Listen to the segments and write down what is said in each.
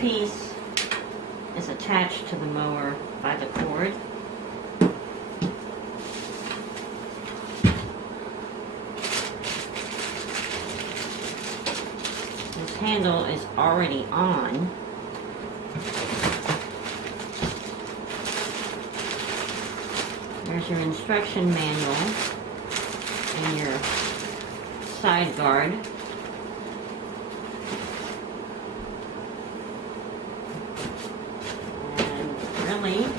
piece is attached to the mower by the cord. This handle is already on. There's your instruction manual and your side guard. And really, it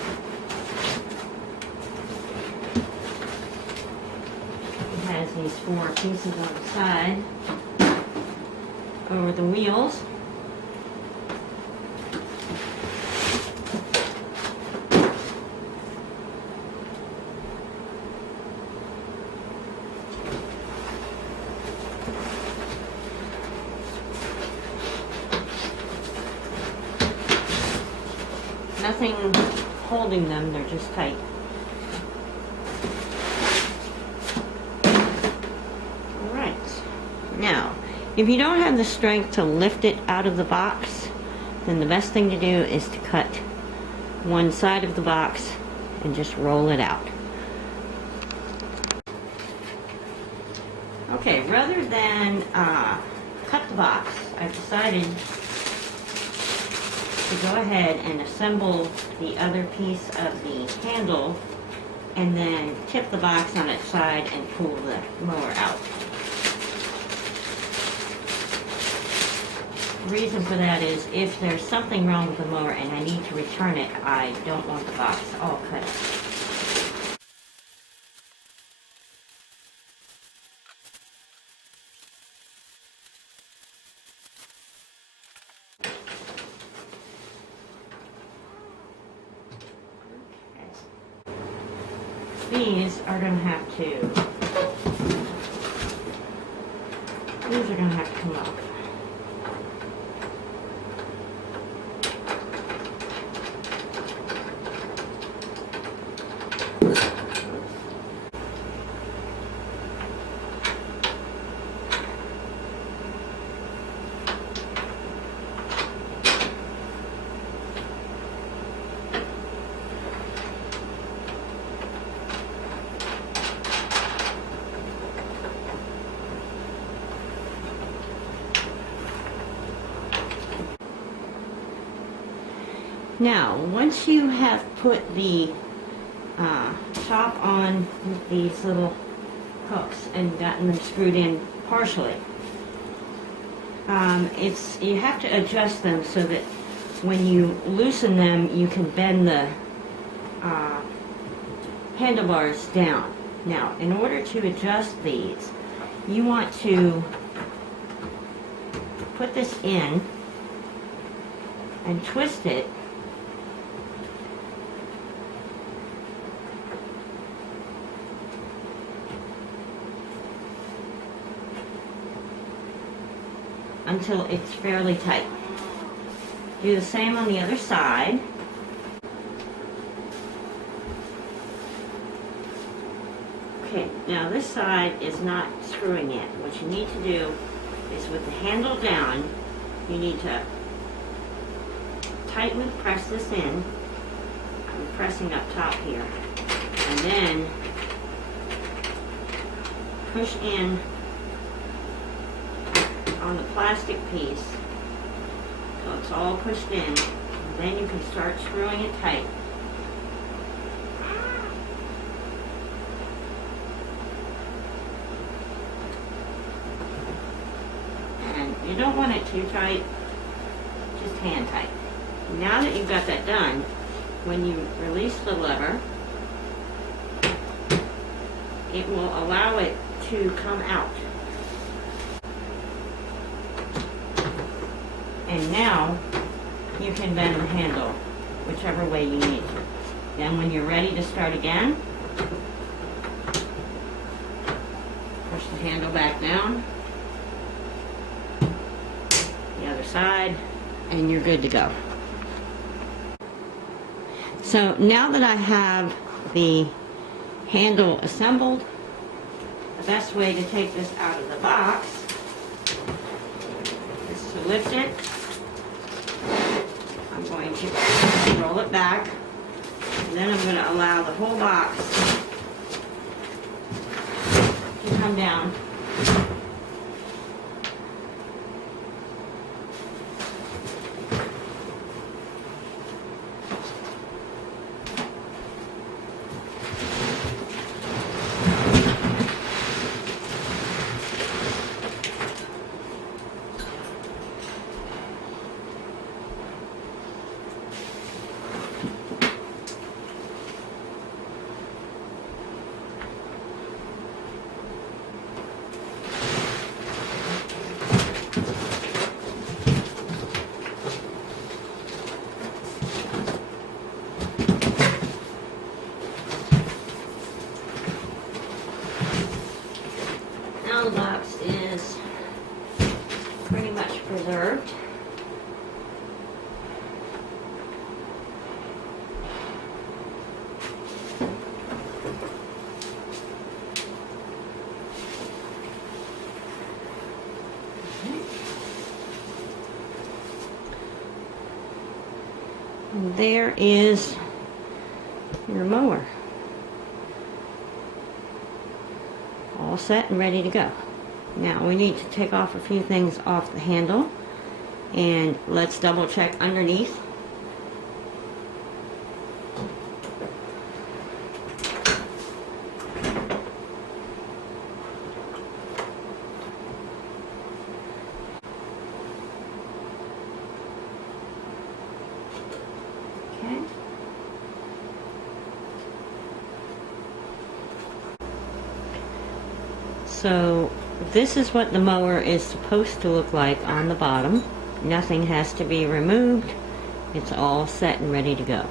has these 4 pieces on the side over the wheels. Nothing holding them, they're just tight. Alright, now, if you don't have the strength to lift it out of the box, then the best thing to do is to cut one side of the box and just roll it out. Okay, rather than cut the box, I've decided to go ahead and assemble the other piece of the handle and then tip the box on its side and pull the mower out. The reason for that is if there's something wrong with the mower and I need to return it, I don't want the box all cut up. These are going to have to come off. Now, once you have put the top on with these little hooks and gotten them screwed in partially, you have to adjust them so that when you loosen them, you can bend the handlebars down. Now, in order to adjust these, you want to put this in and twist it until it's fairly tight. Do the same on the other side. Okay, now this side is not screwing in. What you need to do is with the handle down, you need to tightly press this in. I'm pressing up top here. And then push in on the plastic piece so it's all pushed in, and then you can start screwing it tight. And you don't want it too tight, just hand tight. Now that you've got that done, when you release the lever, it will allow it to come out. And now you can bend the handle whichever way you need to. Then when you're ready to start again, push the handle back down, the other side, and you're good to go. So now that I have the handle assembled, the best way to take this out of the box is to lift it I'm going to roll it back, and then I'm going to allow the whole box to come down. Now the box is pretty much preserved. And there is your mower. All set and ready to go. Now we need to take off a few things off the handle, and let's double check underneath. Okay. So this is what the mower is supposed to look like on the bottom. Nothing has to be removed. It's all set and ready to go.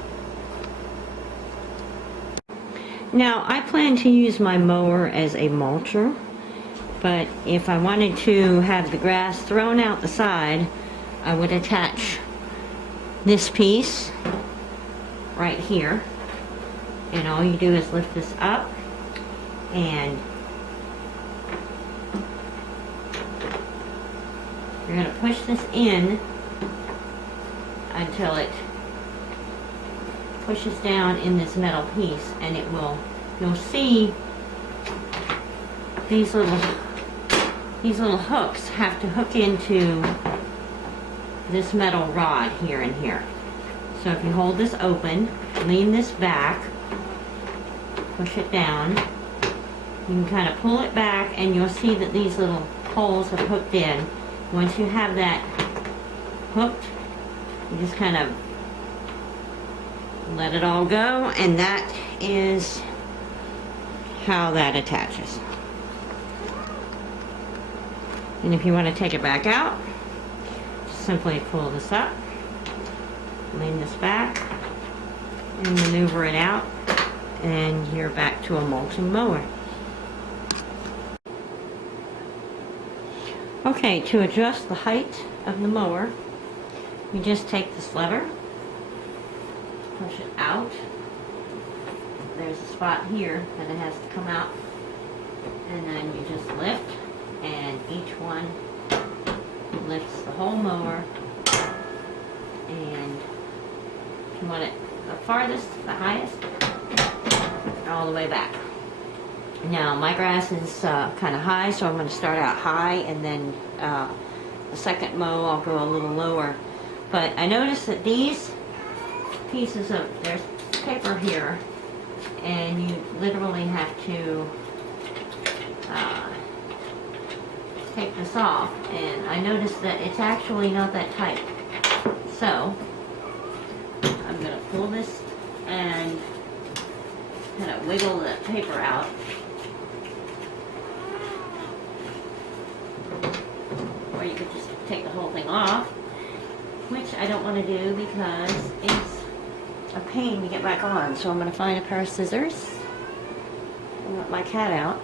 Now I plan to use my mower as a mulcher, but if I wanted to have the grass thrown out the side, I would attach this piece right here, and all you do is lift this up and you're going to push this in until it pushes down in this metal piece, and it will, you'll see these little hooks have to hook into this metal rod here and here. So if you hold this open, lean this back, push it down, you can kind of pull it back and you'll see that these little holes have hooked in. Once you have that hooked, you just kind of let it all go, and that is how that attaches. And if you want to take it back out, just simply pull this up, lean this back, and maneuver it out, and you're back to a mulching mower. Okay, to adjust the height of the mower, you just take this lever, push it out. There's a spot here that it has to come out, and then you just lift, and each one lifts the whole mower. And if you want it the farthest, the highest, all the way back. Now my grass is kind of high, so I'm going to start out high, and then the second mow I'll go a little lower. But I noticed that these pieces of, there's paper here, and you literally have to take this off, and I noticed that it's actually not that tight. So I'm going to pull this and kind of wiggle the paper out. Or you could just take the whole thing off, which I don't want to do because it's a pain to get back on. So I'm going to find a pair of scissors and let my cat out.